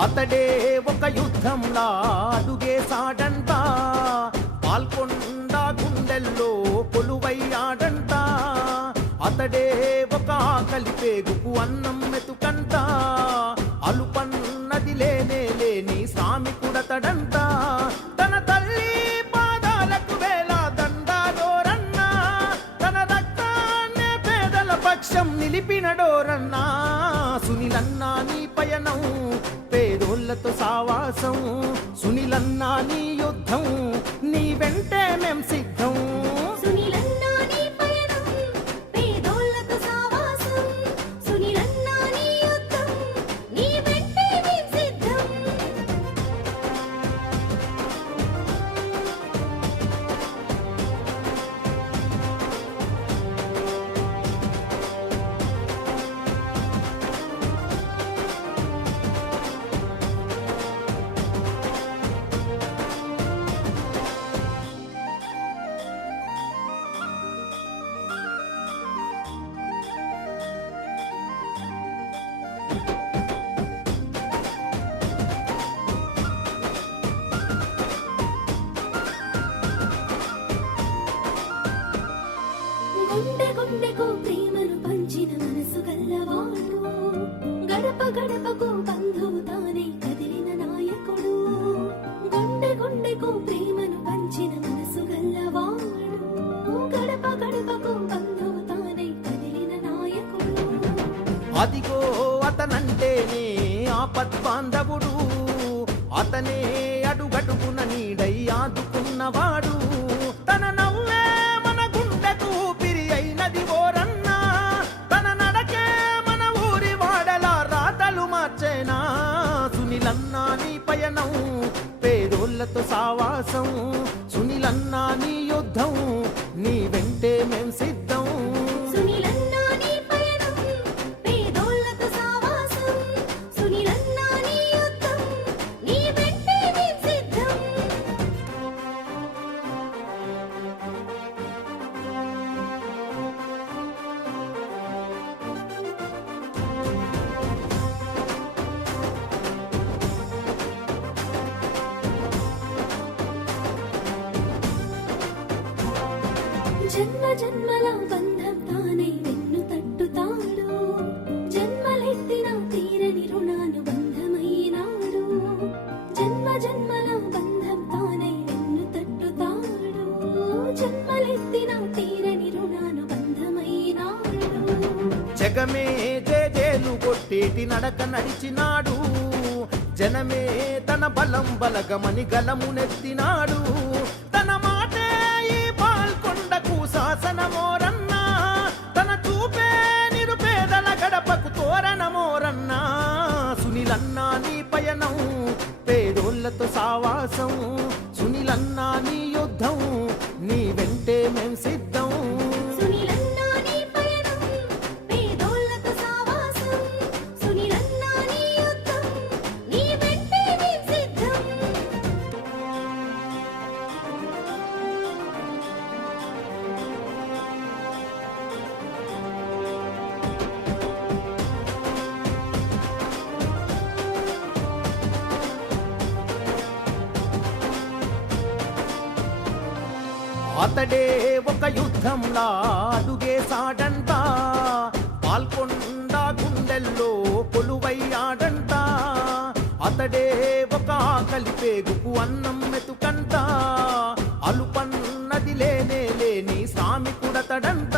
అతడే ఒక యుద్ధంలా అడుగేశాడంట పాల్కొండ గుండెల్లో కొలువయ్యాడంట అతడే ఒక ఆకలి పేగుకు అన్నం మెతుకంట అలుపన్నది లేనే లేని శ్రామికుడతడంట తన తల్లి పేదల పక్షం నిలిపినడోరన్నా సునిలన్నా నీ పయనం పేదోళ్ళతో సావాసం సునిలన్నా నీ యుద్ధం నీ వెంటే మేం సిద్ధం. గుండె గుండెకు ప్రేమను పంచిన మనసు గల్లవాడు గడప గడపకు బంధువు తానే కదిలిన నాయకుడు. గుండె గుండెకు ప్రేమను పంచిన మనసు గల్లవాడు గడప గడపకు బంధువు తానే కదిలిన నాయకుడు. అదిగో అతనంటేనే ఆపద్బాంధవుడు. అతనే అడుగడుగున నీడై ఆదుకున్నవాడు. పయనం పేదోళ్ళతో సావాసం సునీలన్నా నీ యుద్ధం నీ వెంటే మేం జన్మ జన్మల బంధం తానే నిన్ను తట్టుతాడు. జన్మలెత్తిన తీరని రుణాను బంధమైనాడు. జన్మ జన్మల బంధం తానే నిన్ను తట్టుతాడు. జన్మలెత్తిన తీరని రుణాను బంధమైనాడు. జగమే జేజేలు కొట్టేటి నడక నడిచినాడు. జనమే తన బలం బలగమని గలమునెత్తినాడు. తన మాటే శాసనమోరన్నా తన చూపే నిరుపేదల గడపకు తోరణమోరన్నా సునీలన్నా నీ పయనం పేదోళ్ళతో సావాసం సునీలన్నా నీ యుద్ధం నీ వెంటే మేం సిద్ధం. అతడే ఒక యుద్ధంలా అడుగేశాడంట పాల్కొండ గుండెల్లో కొలువయ్యాడంట అతడే ఒక ఆకలి పేగుకు అన్నం మెతుకంట అలుపన్నది లేనే లేని శ్రామికుడతడంట